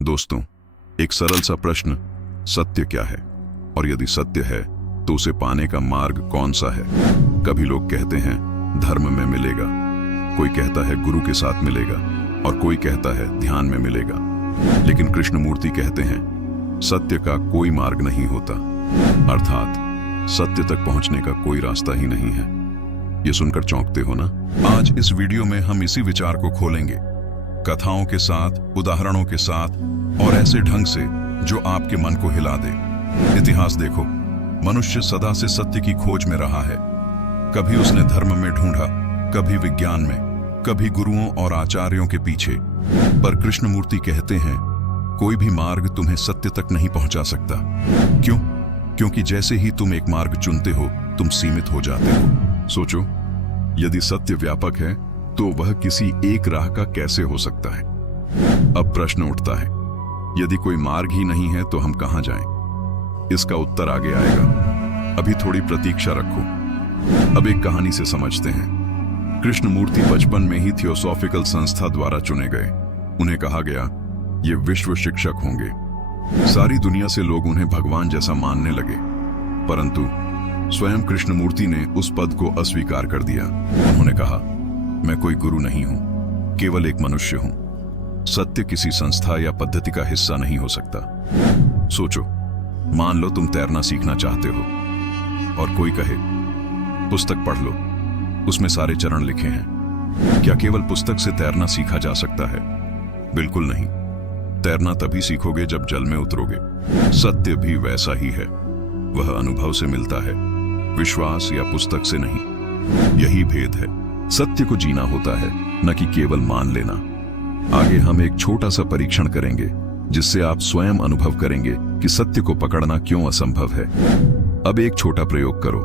दोस्तों, एक सरल सा प्रश्न, सत्य क्या है? और यदि सत्य है तो उसे पाने का मार्ग कौन सा है? कभी लोग कहते हैं धर्म में मिलेगा, कोई कहता है गुरु के साथ मिलेगा और कोई कहता है ध्यान में मिलेगा। लेकिन कृष्णमूर्ति कहते हैं सत्य का कोई मार्ग नहीं होता, अर्थात सत्य तक पहुंचने का कोई रास्ता ही नहीं है। ये सुनकर चौंकते हो ना? आज इस वीडियो में हम इसी विचार को खोलेंगे, कथाओं के साथ, उदाहरणों के साथ और ऐसे ढंग से जो आपके मन को हिला दे। इतिहास देखो, मनुष्य सदा से सत्य की खोज में रहा है। कभी उसने धर्म में ढूंढा, कभी विज्ञान में, कभी गुरुओं और आचार्यों के पीछे। पर कृष्णमूर्ति कहते हैं कोई भी मार्ग तुम्हें सत्य तक नहीं पहुंचा सकता। क्यों? क्योंकि जैसे ही तुम एक मार्ग चुनते हो तुम सीमित हो जाते हो। सोचो, यदि सत्य व्यापक है तो वह किसी एक राह का कैसे हो सकता है? अब प्रश्न उठता है, यदि कोई मार्ग ही नहीं है तो हम कहां जाएं? इसका उत्तर आगे आएगा, अभी थोड़ी प्रतीक्षा रखो। अब एक कहानी से समझते हैं। कृष्णमूर्ति बचपन में ही थियोसॉफिकल संस्था द्वारा चुने गए। उन्हें कहा गया ये विश्व शिक्षक होंगे। सारी दुनिया से लोग उन्हें भगवान जैसा मानने लगे, परंतु स्वयं कृष्णमूर्ति ने उस पद को अस्वीकार कर दिया। उन्होंने कहा, मैं कोई गुरु नहीं हूं, केवल एक मनुष्य हूं। सत्य किसी संस्था या पद्धति का हिस्सा नहीं हो सकता। सोचो, मान लो तुम तैरना सीखना चाहते हो और कोई कहे पुस्तक पढ़ लो, उसमें सारे चरण लिखे हैं। क्या केवल पुस्तक से तैरना सीखा जा सकता है? बिल्कुल नहीं। तैरना तभी सीखोगे जब जल में उतरोगे। सत्य भी वैसा ही है, वह अनुभव से मिलता है, विश्वास या पुस्तक से नहीं। यही भेद है। सत्य को जीना होता है, न कि केवल मान लेना। आगे हम एक छोटा सा परीक्षण करेंगे जिससे आप स्वयं अनुभव करेंगे कि सत्य को पकड़ना क्यों असंभव है। अब एक छोटा प्रयोग करो।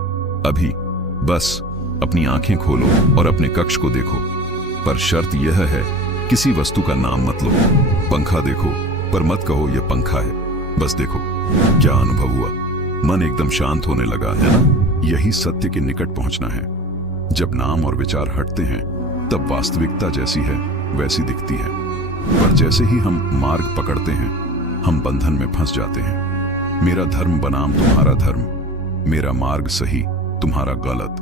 अभी बस अपनी आंखें खोलो और अपने कक्ष को देखो। पर शर्त यह है, किसी वस्तु का नाम मत लो। पंखा देखो पर मत कहो यह पंखा है, बस देखो। क्या अनुभव हुआ? मन एकदम शांत होने लगा, है ना? यही सत्य के निकट पहुंचना है। जब नाम और विचार हटते हैं तब वास्तविकता जैसी है वैसी दिखती है। पर जैसे ही हम मार्ग पकड़ते हैं हम बंधन में फंस जाते हैं। मेरा धर्म बनाम तुम्हारा धर्म, मेरा मार्ग सही तुम्हारा गलत।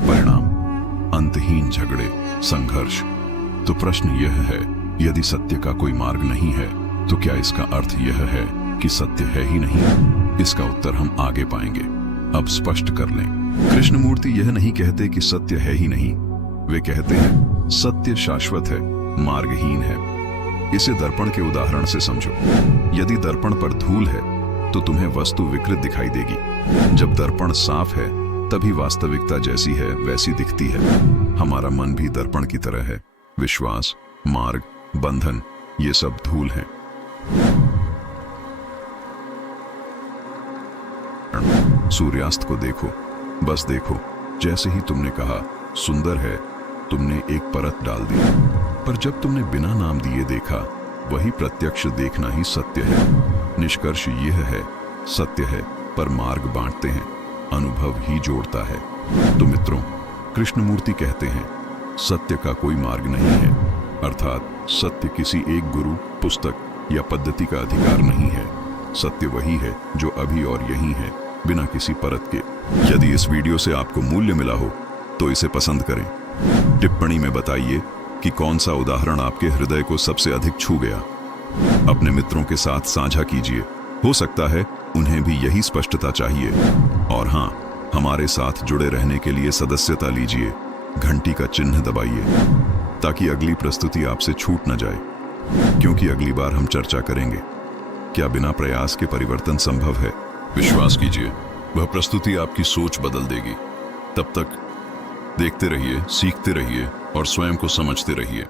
परिणाम अंतहीन झगड़े, संघर्ष। तो प्रश्न यह है, यदि सत्य का कोई मार्ग नहीं है तो क्या इसका अर्थ यह है कि सत्य है ही नहीं? इसका उत्तर हम आगे पाएंगे। अब स्पष्ट कर लें, कृष्णमूर्ति यह नहीं कहते कि सत्य है ही नहीं। वे कहते हैं सत्य शाश्वत है, मार्गहीन है। इसे दर्पण के उदाहरण से समझो। यदि दर्पण पर धूल है तो तुम्हें वस्तु विकृत दिखाई देगी। जब दर्पण साफ है तभी वास्तविकता जैसी है वैसी दिखती है। हमारा मन भी दर्पण की तरह है। विश्वास, मार्ग, बंधन, ये सब धूल है। सूर्यास्त को देखो, बस देखो। जैसे ही तुमने कहा सुंदर है, तुमने एक परत डाल दी। पर जब तुमने बिना नाम दिए देखा, वही प्रत्यक्ष देखना ही सत्य है। निष्कर्ष यह है, सत्य है पर मार्ग बांटते हैं, अनुभव ही जोड़ता है। तो मित्रों, कृष्णमूर्ति कहते हैं सत्य का कोई मार्ग नहीं है, अर्थात सत्य किसी एक गुरु, पुस्तक या पद्धति का अधिकार नहीं है। सत्य वही है जो अभी और यही है, बिना किसी परत के। यदि इस वीडियो से आपको मूल्य मिला हो तो इसे पसंद करें। टिप्पणी में बताइए कि कौन सा उदाहरण आपके हृदय को सबसे अधिक छू गया। अपने मित्रों के साथ साझा कीजिए, हो सकता है उन्हें भी यही स्पष्टता चाहिए। और हाँ, हमारे साथ जुड़े रहने के लिए सदस्यता लीजिए, घंटी का चिन्ह दबाइए ताकि अगली प्रस्तुति आपसे छूट न जाए। क्योंकि अगली बार हम चर्चा करेंगे, क्या बिना प्रयास के परिवर्तन संभव है? विश्वास कीजिए, वह प्रस्तुति आपकी सोच बदल देगी। तब तक देखते रहिए, सीखते रहिए और स्वयं को समझते रहिए।